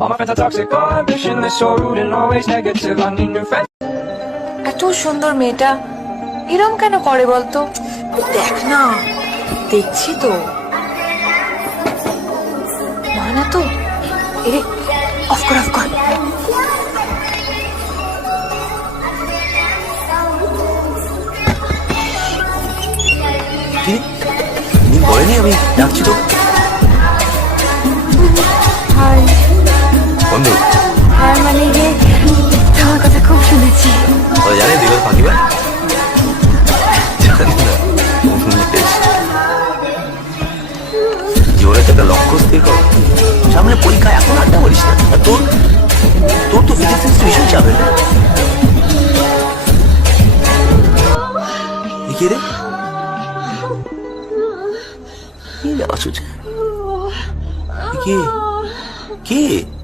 All my friends are toxic, all ambitionless, so rude and always negative. I need new friends. এত সুন্দর মেয়েটা এরম কেন করে বলতো? দেখ না, দেখছি তো। মানা তো এরে, অফ কর অফ কর। বলেনি আমি ডাকছি তো। হাই বন্ধু হাই, মানে রে তোমার কথা খুব শুনেছি। ওরা জানে দিল ফাঁকি ভাই, জানি না। জীবনে তো একটা লক্ষ্য স্থির কর, সামনে পরীক্ষা, এখন আড্ডা বলিস না।